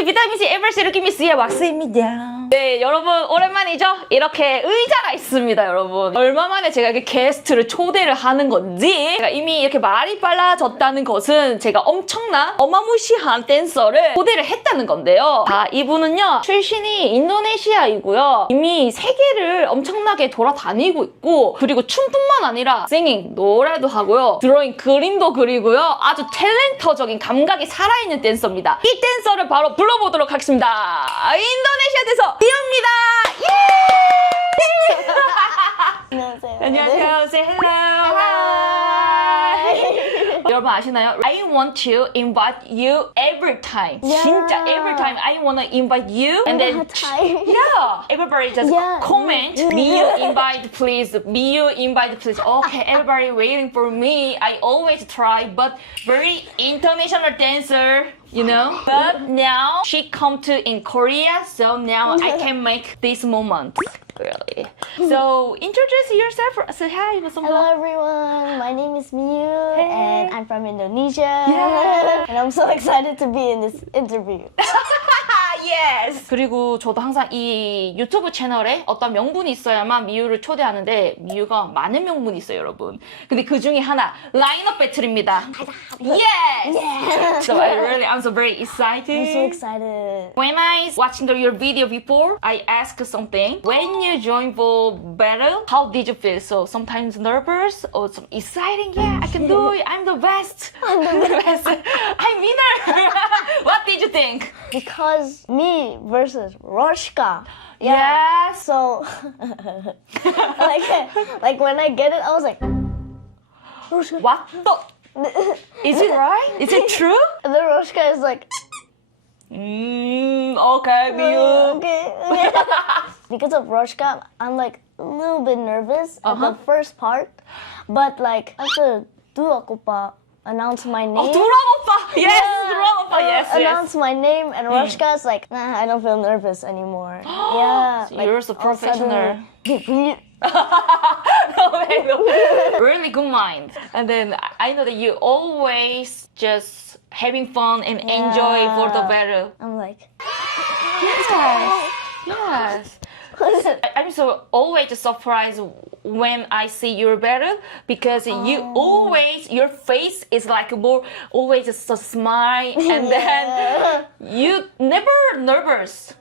에버스 비타민C 에버스 이렇게 미스의 왁스입니다. 네, 여러분 오랜만이죠? 이렇게 의자가 있습니다, 여러분. 얼마 만에 제가 이렇게 게스트를 초대를 하는 건지 제가 이미 이렇게 말이 빨라졌다는 것은 제가 엄청난 어마무시한 댄서를 초대를 했다는 건데요. 자, 이분은요 출신이 인도네시아이고요. 이미 세계를 엄청나게 돌아다니고 있고 그리고 춤뿐만 아니라 싱잉, 노래도 하고요. 드로잉, 그림도 그리고요. 아주 탤런트적인 감각이 살아있는 댄서입니다. 이 댄서를 바로 불러보도록 하겠습니다. 인도네시아 댄서 미우입니다. 예! 안녕하세요. 안녕하세요. Say hello. Hi. 여러분 아시나요? I want to invite you every time. Yeah. 진짜 every time I want to invite you. And then time. yeah, everybody just Yeah. comment. Miu invite please. Miu invite please. Okay, everybody waiting for me. I always try, but very international dancer. You know, but now she come to in Korea, so now I can make this moment. Really. So introduce yourself. Say hi. Hello everyone, my name is Miu and I'm from Indonesia. Yeah. And I'm so excited to be in this interview. Yes. 그리고 저도 항상 이 유튜브 채널에 어떤 명분이 있어야만 미유를 초대하는데 미유가 많은 명분이 있어요, 여러분. 근데 그 중에 하나 라인업 배틀입니다. Yes. Yeah. So I'm so very excited. I'm so excited. When I watching your video before, I asked something. When you join for battle, how did you feel? So sometimes nervous or some exciting. Yeah, I can do it. I'm the best. I'm the best. I'm winner. What did you think? Because me versus Roshka. Yes. So, like when I get it, I was like, Roshka. What the? Is it right? Is it true? And then Roshka is like, Okay, Miu. okay. Because of Roshka, I'm like a little bit nervous at the first part. But like after Durak Oppa announced my name. Oh, Durak Oppa. Yes, Durak Oppa. Yes, yes. Announced my name and Roshka's like, nah, I don't feel nervous anymore. Yeah. So you're so professional. Suddenly, Really good mind. And then I know that you always just having fun and enjoy for the battle. I'm like, Yes. Yes. I'm so always surprised when I see your battle because you always your face is like more always just a smile and then you never nervous.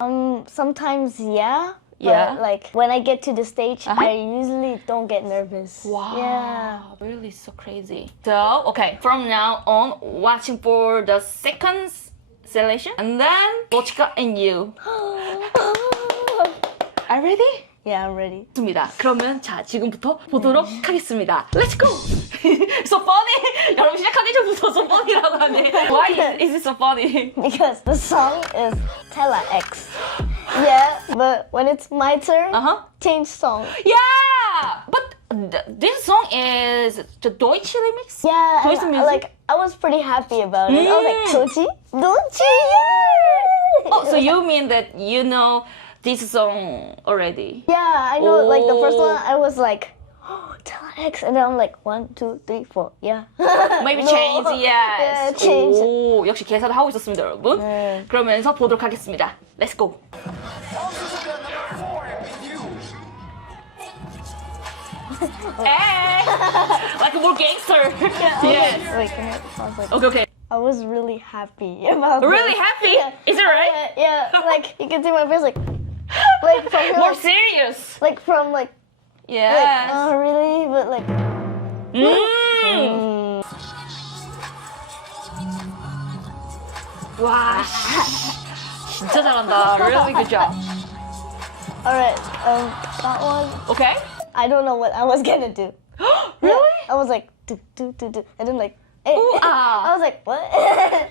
sometimes yeah. But Yeah. like when I get to the stage, I usually don't get nervous. Wow. Yeah. Really so crazy. So okay, from now on watching for the second selection and then Bochka and you. Are you ready? Yeah, I'm ready. 좋습니다. 그러면 자 지금부터 보도록 하겠습니다. Let's go. So funny. 여러분 시작하기 전부터 so funny라고 하네. Why is it so funny? Because the song is Tela X. Yeah, but when it's my turn, change song. Yeah, but this song is the Deutsche remix. Yeah, Deutsche and, music. like I was pretty happy about it. I was like, Dochi? Dochi! Yeah! Oh, so you mean that you know this song already? Yeah, I know. Like the first Oh. one, I was like, oh, Tela X, and then I'm like 1, 2, 3, 4. Yeah. Maybe No. change, yes. Yeah, change. 오, 역시 계산을 하고 있었습니다, 여러분. 네. 그러면서 보도록 하겠습니다. Let's go. Hey, like more gangster. Yes. Wait, can I pause? Like, Okay, okay. I was really happy about Really this. happy? Yeah. Is it right? Yeah, like you can see my face, like from here, More like, serious. like from like Yes. really, but like. 와, 진짜 잘한다. Really good job. Alright, that one. Okay. I don't know what I was gonna do. Really? I was like, do, and then like, eh. ah. I was like, what?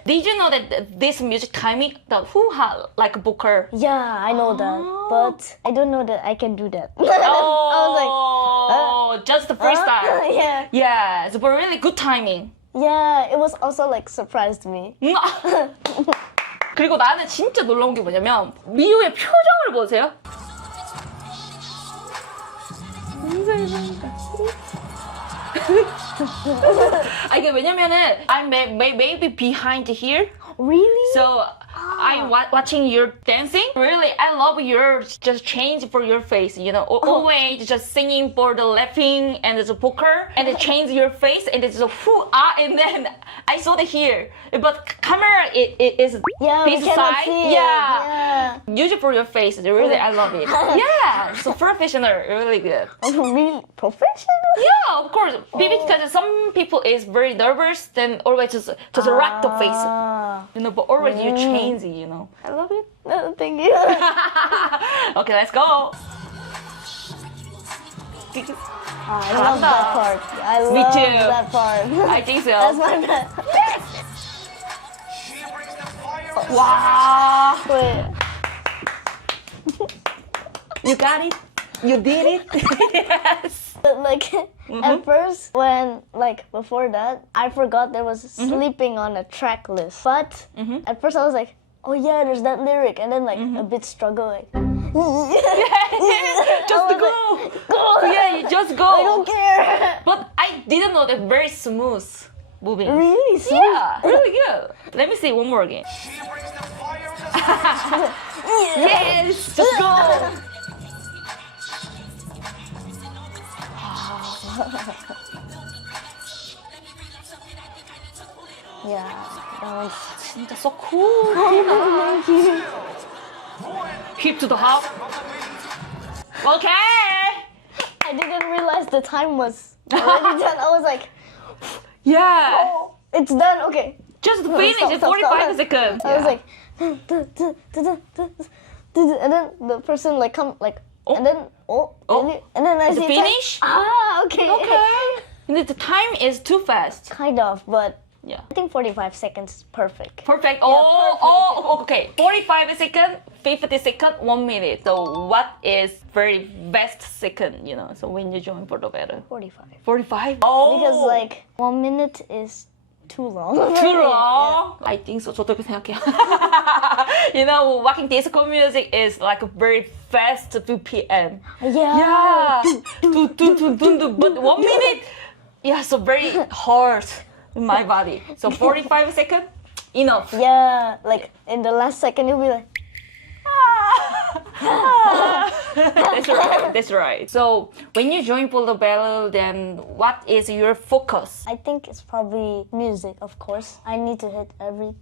Did you know that this music timing, the hoo-ha, like Booker? Yeah, I know that, but I don't know that I can do that. Oh, just the freestyle. Yeah, Yes, but really good timing. yeah. It was also like surprised me. 그리고 나는 진짜 놀라운 게 뭐냐면 미우의 표정을 보세요. 이게 왜냐면은 I'm maybe behind here. Really? So I'm watching your dancing. Really, I love your just change for your face. You know, always just singing for the laughing and the poker, and it change your face and it's a and then I saw the here, but camera it is Yeah, we this cannot side. see it. Yeah. Use it for your face. Really, I love it. Yeah, so professional, really good. Really professional? Yeah, of course. Because some people is very nervous, then always just rock the face. You know, but always you change. You know, I love it. Thank you. Okay, let's go. I love that part. I love Me too. that part. I think so. That's my best. Wow, Wait. you got it. You did it. Yes. But like at first when like before that I forgot there was sleeping on a track list. But at first I was like, oh yeah, there's that lyric, and then like a bit struggle like Just go. Yeah, you just go. I don't care. But I didn't know that very smooth moving. Really? Yeah, really good. Let me see one more again. Yes, just go. Yeah, that was 진짜 so cool. thank you. Hip to the hop. Okay. I didn't realize the time was already done. I was like, Yeah. oh, it's done. Okay. Just finish Stop, it. stop, 45 stop. seconds. I was like, and then the person like come like, and then really? And then I Is it see time. finish? Ah, okay. Okay. The time is too fast. Kind of, but Yeah. I think 45 seconds is perfect. Perfect. perfect. Okay. 45 seconds, 50 seconds, 1 minute. So what is very best second, you know? So when you join for the battle? 45. 45? Oh. Because like 1 minute is too long. Too long? I think so. 저도 그렇게 생각해요. You know, walking disco music is like a very fast BPM. Yeah. Yeah. But 1 minute, yeah, so very hard in my body. So 45 seconds, enough. Yeah, like in the last second you'll be like, That's right. That's right. So when you join Polo Battle, then what is your focus? I think it's probably music, of course. I need to hit every,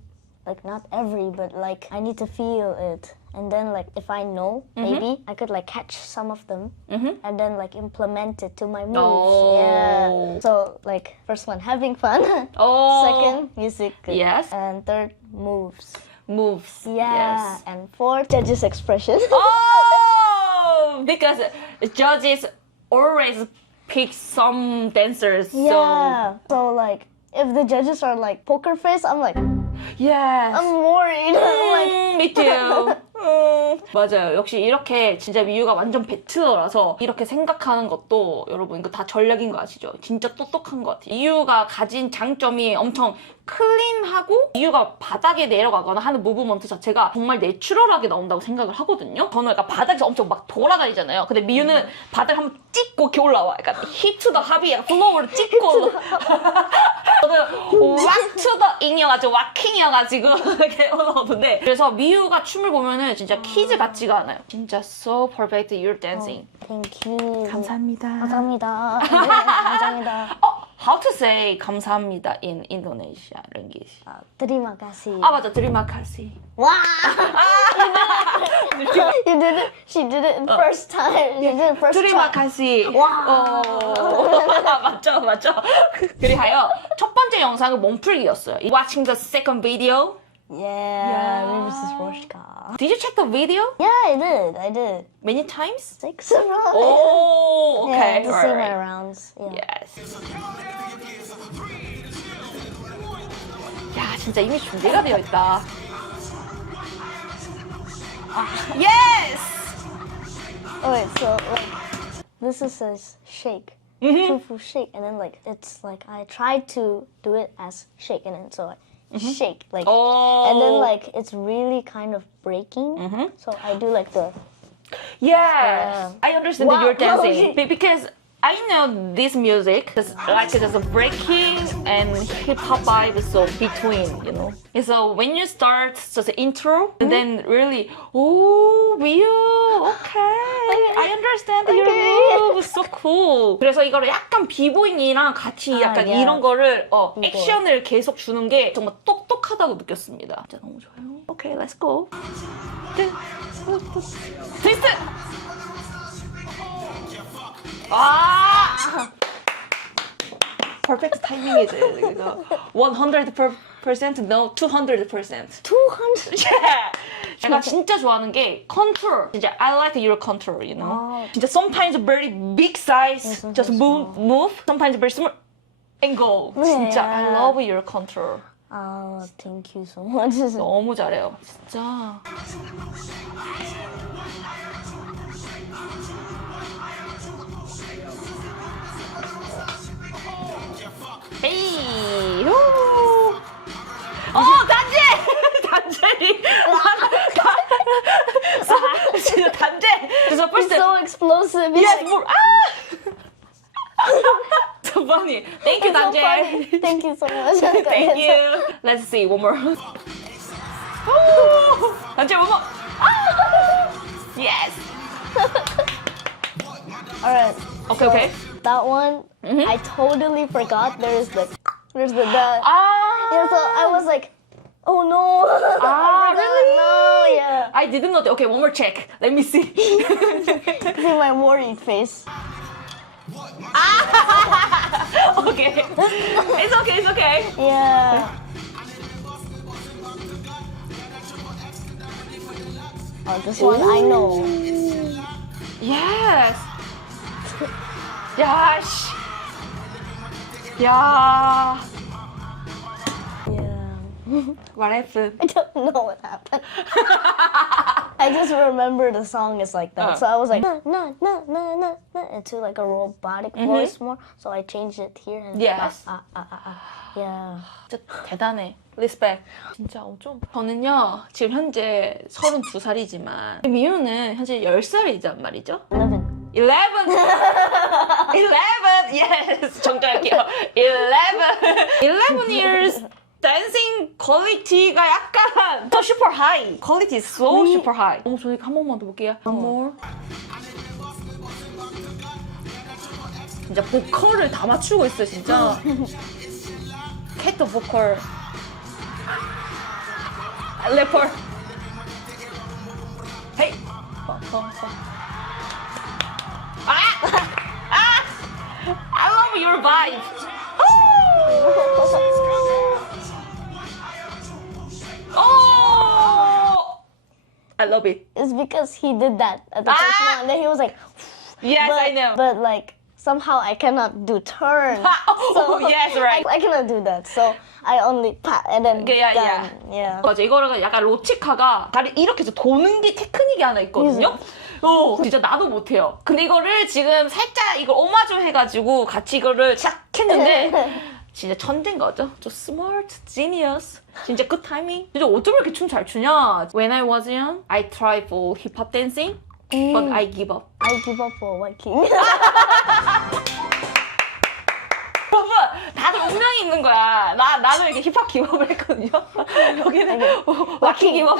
like not every, but like I need to feel it. And then like if I know, maybe I could like catch some of them and then like implement it to my moves. Oh. Yeah. So like first one, having fun. Oh. Second, music. Yes. And third, moves. Moves. Yeah. Yes. And fourth, judges' expression. Oh, because judges always pick some dancers. Yeah. So like if the judges are like poker face, I'm like, Yes. I'm worried. I'm like, Me too. 맞아요. 역시 이렇게 진짜 미유가 완전 배틀러라서 이렇게 생각하는 것도 여러분 이거 다 전략인 거 아시죠? 진짜 똑똑한 것 같아요. 미유가 가진 장점이 엄청 클린하고 미유가 바닥에 내려가거나 하는 무브먼트 자체가 정말 내추럴하게 나온다고 생각을 하거든요. 저는 약간 바닥에서 엄청 막 돌아다니잖아요. 근데 미유는 바닥을 한번 찍고 이렇게 올라와. 약간 히트더 합이 약간 플로우를 찍고 저는 왁투더 인이어가지고 와킹이어가지고 이렇게 올라오는데 그래서 미유가 춤을 보면은 진짜 키즈 같지가 않아요. 진짜 so perfect you're dancing. Thank you. 감사합니다. 감사합니다. 네, 감사합니다. How to say 감사합니다 in Indonesia language? Terima kasih. 아 맞아, terima kasih. Wow! You did it. She did it first time. You did it first terima try. kasih. 와. 맞죠, 맞죠. 그리하여 첫 번째 영상은 몸풀기였어요. Watching the second video. Yeah, Rivers is Roshka. Did you check the video Yeah, I did. many times? 6 rounds. Oh, okay. Yeah, to see my alright. rounds. Yeah. Yes. 야, 진짜 이미 준비가 되어 있다. Yes! Oh wait, so like this is a shake. Fufu shake, and then like it's like I tried to do it as shake, and then so I shake like, Oh. and then like it's really kind of breaking. So I do like the Yes, I understand that Wow. you're dancing because I know this music, just like just a breaking and hip hop vibe, so between, you know. So when you start just the intro, and then really, oh, Miu, okay, I understand your move, so cool. 그래서 이거를 약간 비보잉이랑 같이 약간 yeah. 이런 거를 액션을 계속 주는 게 정말 똑똑하다고 느꼈습니다. 진짜 너무 좋아요. 오케이, let's go. 트위스트! 아! 퍼펙트 타이밍이지. 100% no, 200%. 200. Yeah. 제가 진짜 좋아하는 게 contour. 진짜 I like your contour, you know. 진짜 sometimes very big size, just move. Sometimes very small and go. 진짜 I love your contour. Oh, thank you so much. 너무 잘해요. 진짜. 에이, 후. 단제! 단제리! 진짜 단제! 그래서 It's so explosive. It's yes, like, more. So funny. Thank you, it's so 단제. funny. Thank you so much. Thank you. Let's see, one more. 단제, one more. Yes. Alright. Okay, okay. That one, I totally forgot there's the Ah. yeah, so I was like, oh no. I forgot. really? No, yeah. I didn't know that. Okay, one more check. Let me see. See my worried face. Okay. It's okay, it's okay. Yeah. Oh, this one I know. Yes. Yes. Yeah. Yeah. What happened? I don't know what happened. I just remember the song is like that. So I was like, no, no, no, no, no, no, into like a robotic voice more. So I changed it here. And Yes. Yeah. 진짜 대단해. 리스펙. 진짜 좀. 저는요, 지금 현재 32살이지만, 미유는 현재 10살이란 말이죠? 11. 11! Yes! 정정할게요. 11 years dancing quality가 약간 so super high. Quality is so super high. 저희 한 번만 더 볼게요. One more. 진짜 보컬을 다 맞추고 있어, 진짜. 캣 보컬. 래퍼. 헤이. I love your vibe. Oh, I love it. It's because he did that at the first one. And then he was like, Yes, but, I know. But like, somehow I cannot do turn. Oh, yes, right. I cannot do that. So I only pat and then Yeah, done. Yeah. 맞아, 이거가 약간 로치카가 다리 이렇게 해서 도는 게 테크닉이 하나 있거든요. 진짜 나도 못해요. 근데 이거를 지금 살짝 이걸 오마주 해가지고 같이 이거를 싹 했는데 진짜 천재인 거죠. 저 smart, genius. 진짜 good timing. 진짜 어쩜 이렇게 춤 잘 추냐? When I was young, I tried for hip hop dancing, but I give up. I give up for White King. 여러분, 다들 운명이 있는 거야. 나도 이렇게 힙합 기법을 했거든요. 여기는 와키 기법.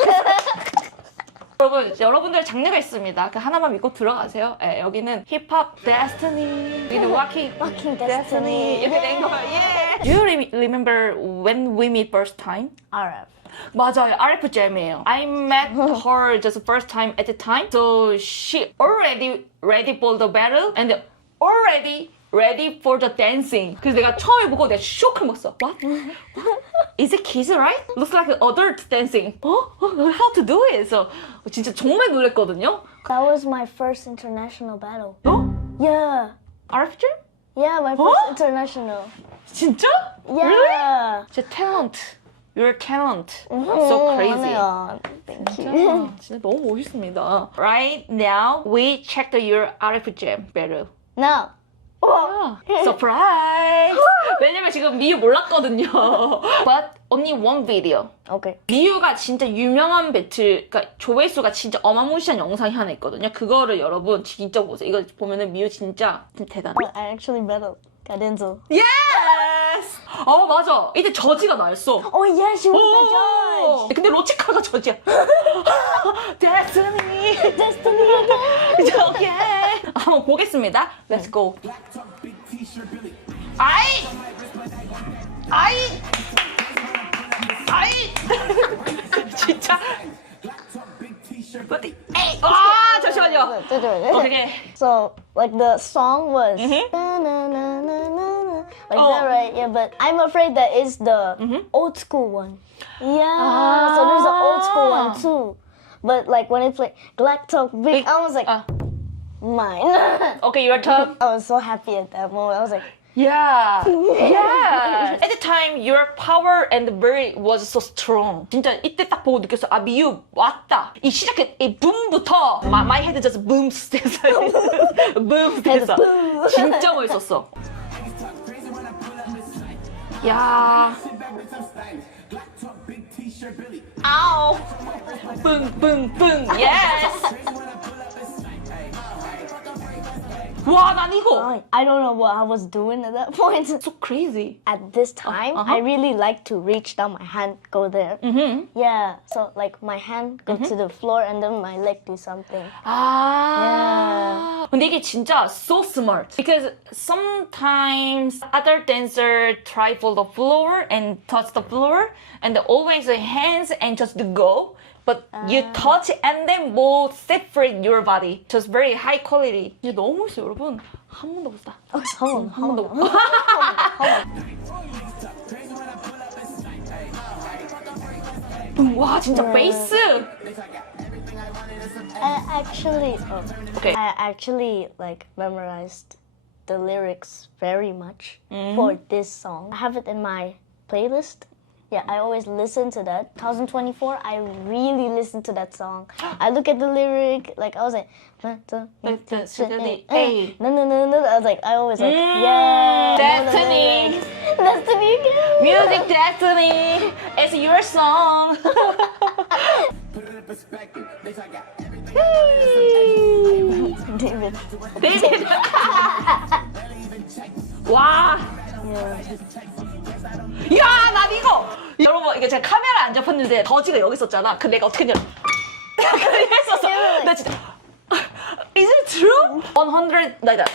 여러분들 장르가 있습니다. 그 하나만 믿고 들어가세요. 예, 여기는 힙합 데스티니, 여기는 와킹 데스티니 이렇게 된 거예요. 예. Do you remember when we meet first time? RF. 맞아요, RF Jam이에요. I met her just first time at the time, so she already ready for the battle and already ready for the dancing. 그래서 내가 처음에 보고 내가 쇼크 먹었어. What? Is it kids, right? Looks like an adult dancing. How to do it? So 진짜 정말 놀랬거든요. That was my first international battle. Yeah. RF Jam? Yeah, my first international. 진짜? Yeah. 진짜 talent. Your talent. So crazy. Oh, thank you. 진짜 너무 멋있습니다. Right now, we checked your RF Jam battle. Now, 서프라이즈! 왜냐면 지금 미유 몰랐거든요. But only one video. Okay. 미유가 진짜 유명한 배틀, 그러니까 조회수가 진짜 어마무시한 영상이 하나 있거든요. 그거를 여러분 진짜 보세요. 이거 보면은 미유 진짜 대단해. I actually got into. Yes! 맞아. 이때 저지가 나였어. Oh yeah, she was the judge. 근데 로치카가 저지야. Destiny. Destiny. 오케이. 한번 보겠습니다. Let's go. 아이! 진짜. 에이! 잠시만요. 오케이. So like the song was na, na, na, na, na, na, like that, right? Yeah, but I'm afraid that is the old school one. Yeah. So there's an old school one too. But like when it played Black Talk Big, I was like, mine. Okay, your turn. I was so happy at that moment. I was like, Yeah. Yeah. At the time, your power and very was so strong. 진짜 이때 딱 보고 느꼈어. 아, 미유 왔다. 이 시작해 이 붐부터 my head just booms 됐어요. boom 됐어. 진짜 멋있었어. 야. 아우. 뿡뿡뿡. Yes. 와, 난 이거. I don't know what I was doing at that point. So crazy. At this time, I really like to reach down my hand, go there. Yeah, so like my hand go to the floor and then my leg do something. 아. 근데 이게 진짜 so smart. Because sometimes other dancer try for the floor and touch the floor and always hands and just go. But you touch and then more separate your body. Just very high quality. 이게 너무 멋있어, 여러분. 한 번 더 보자. 한 번 더. 와, 진짜 베이스. I actually like memorized the lyrics very much for this song. I have it in my playlist. Yeah, I always listen to that. 2024, I really listened to that song. I look at the lyric, like I was like, no. I was like, I always like, yeah. Destiny. Destiny again. Music Destiny. It's your song. David. 데이비드. 와. 야, 난 이거! 여러분, 이게 제가 카메라 안 잡혔는데 더지가 여기 있었잖아. 그 내가 어떻게 했냐. 했었어. 나 진짜. Is it true? 100, like that.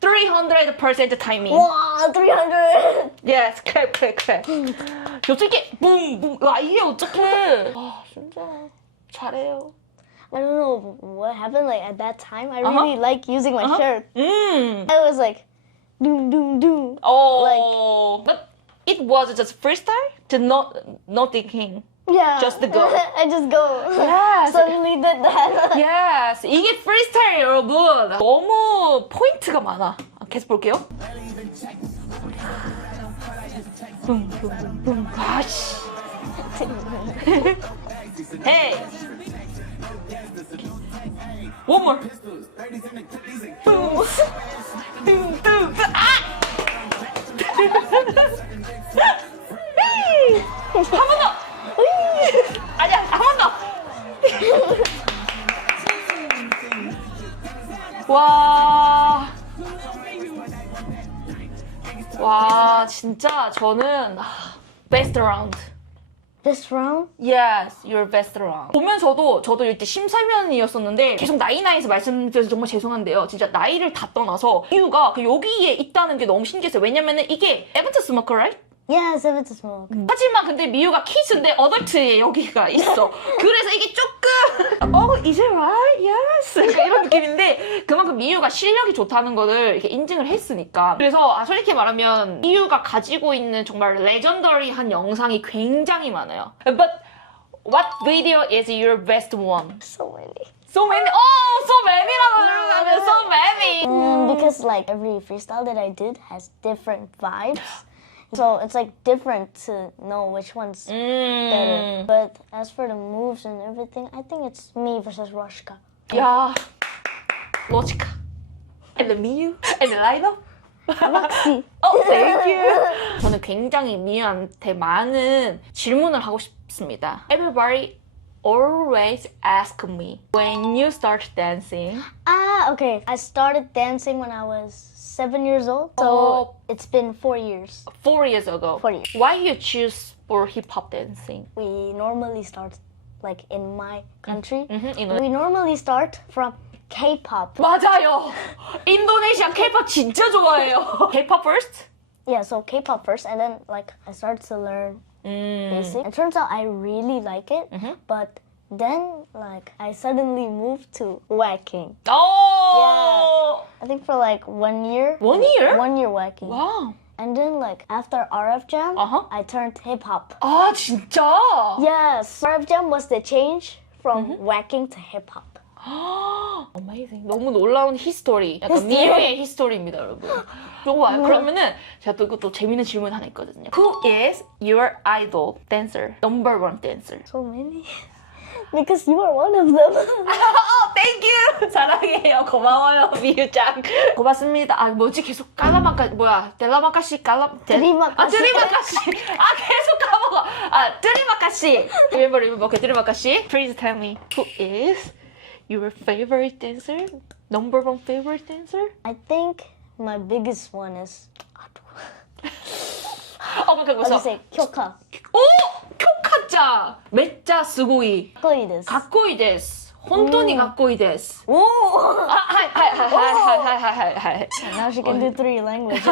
300% timing. Wow, 300. Yes, clap. 어떻게, 붐. 와, 이게 어떡해. 아, 진짜. 잘해요. I don't know what happened. Like at that time, I really like using my shirt. I was like, doom. Oh. But it was just freestyle? To not thinking. Yeah. Just to go. I just go. Yes. Suddenly did that. Yes. 이게 프리스타일 여러분. 너무 포인트가 많아. 계속 볼게요. 붐. 아씨. Hey. One more. 아! 한 번 더. 아니야, 한 번 더. 와, 진짜 저는 best round. This round? Yes, your best round. 보면서도 저도 이때 심사위원이었었는데 계속 나이나이에서 말씀드려서 정말 죄송한데요. 진짜 나이를 다 떠나서 이유가 그 여기에 있다는 게 너무 신기했어요. 왜냐면은 이게 에버트 스모커, right? Yeah, 7 to smoke. 하지만 근데 미유가 키즈인데 어덜트에 여기가 있어. 그래서 이게 조금 is it right? Yes. 이런 느낌인데 그만큼 미유가 실력이 좋다는 거를 이렇게 인증을 했으니까. 그래서 솔직히 말하면 미유가 가지고 있는 정말 레전더리한 영상이 굉장히 많아요. But what video is your best one? So many. So many. Oh, so many라고 들으면 so many. Because like every freestyle that I did has different vibes. So it's like different to know which one's better. But as for the moves and everything, I think it's me versus Roshka. 야, 로지카. And the Miyu. And the lineup. Roxy. Thank you. 저는 굉장히 미유한테 많은 질문을 하고 싶습니다. Everybody always ask me when you start dancing. Okay. I started dancing when I was 7 years old. So Oh. it's been 4 years. 4 years ago. 4 years. Why you choose for hip hop dancing? We normally start like in my country. Mm-hmm. We normally start from K-pop. 맞아요. 인도네시아 K-pop 진짜 좋아해요. K-pop first? Yeah, so K-pop first, and then like I started to learn basic. It turns out I really like it, but then like I suddenly moved to whacking. Oh. I think for like 1 year. 1 year? 1 year whacking. Wow. And then like after RF Jam, Uh-huh. I turned hip hop. 아 진짜? Yes, RF Jam was the change from whacking to hip hop. Amazing. 너무 놀라운 히스토리. 약간 히스토리. 미래의 히스토리입니다, 여러분. 좋아요. 그러면은 제가 또 이것도 재밌는 질문 하나 있거든요. Who is your idol dancer? Number one dancer. So many. Because you are one of them. Thank you. 사랑해요. 고마워요, 미유짱. 고맙습니다. 아 뭐지 계속 델라마카시 드리마카시. 드리마카시. 계속 까먹어. 드리마카시. Remember. Okay, 드리마카시. Please tell me who is your favorite dancer? Number one favorite dancer? I think my biggest one is. Okay, I'll just say Kyoka. 오! 쿄카짜! 메짜 스고이. かっこいいです。かっこいいです。本当にかっこいいです。 Whoa! はい。 Now she can do 3 languages.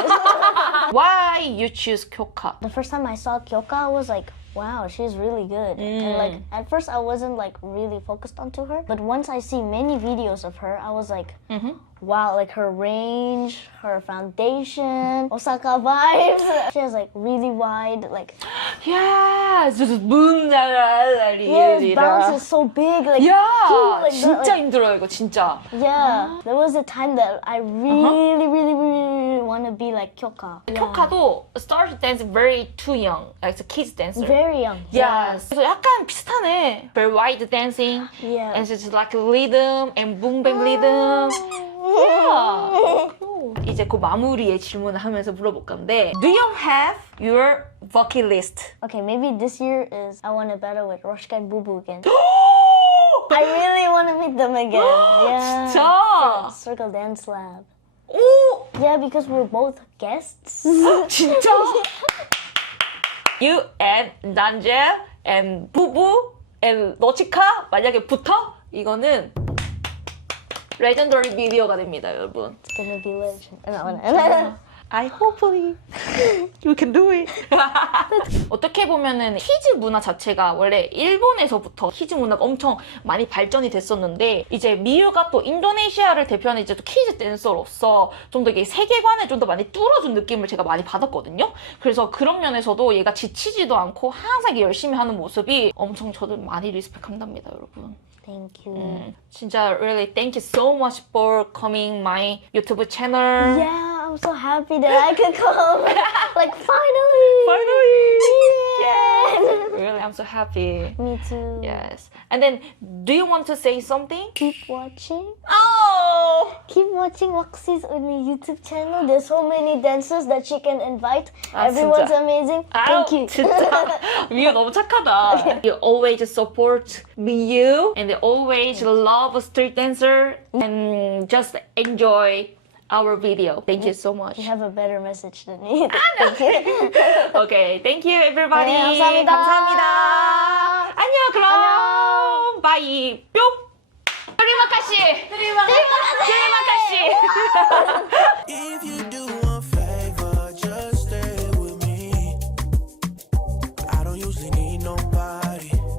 Why you choose 쿄카? The first time I saw Kyoka, I was like, wow, she's really good. And like at first I wasn't like really focused onto her, but once I see many videos of her, I was like, wow, like her range, her foundation, Osaka vibes. She has like really wide, like 야, his bounce 문자라리라. is so big, like 야, like that, 진짜 like, 힘들어요 이거 진짜. yeah. There was a time that I really want to be like Kyoka. Yeah. 쿄카도 started dancing very too young, like a kids dancer. Very young. Yes. 그래서 약간 비슷하네. Very wide dancing. Yeah. And it's like rhythm and boom bang rhythm. Yeah. Cool. 이제 그 마무리의 질문을 하면서 물어볼 건데 Do you have your bucket list? Okay, maybe this year is I want to battle with Roshka and Bubu again. I really want to meet them again. Yeah. 진짜? Circle Dance Lab. 오! Yeah, because we're both guests. 진짜? You and 난젤 and 부부 and 너치카 만약에 붙어? 이거는 레전더리 비디오가 됩니다, 여러분. It's gonna be legend. I hopefully you can do it. 어떻게 보면은 키즈 문화 자체가 원래 일본에서부터 키즈 문화가 엄청 많이 발전이 됐었는데 이제 미유가 또 인도네시아를 대표하는 이제 또 키즈 댄서로서 좀 더 이게 세계관을 좀 더 많이 뚫어준 느낌을 제가 많이 받았거든요. 그래서 그런 면에서도 얘가 지치지도 않고 항상 열심히 하는 모습이 엄청 저도 많이 리스펙한답니다, 여러분. Thank you. 진짜 really thank you so much for coming my YouTube channel. Yeah, I'm so happy that I could come. Like finally. Yes. Really, I'm so happy. Me too. Yes. And then, do you want to say something? Keep watching. Oh! Keep watching Roxy's only YouTube channel. There's so many dancers that she can invite. 아, Everyone's 진짜. amazing. 아우, Thank you. 진짜. 미유 너무 착하다. You always support Miyu and they always love street dancer and just enjoy our video. Thank you so much. You have a better message than me. Thank you. Okay, thank you everybody. 네, 감사합니다. 감사합니다. 안녕 그럼. 바이 뿅. 드리마카시. 드리마카시. If you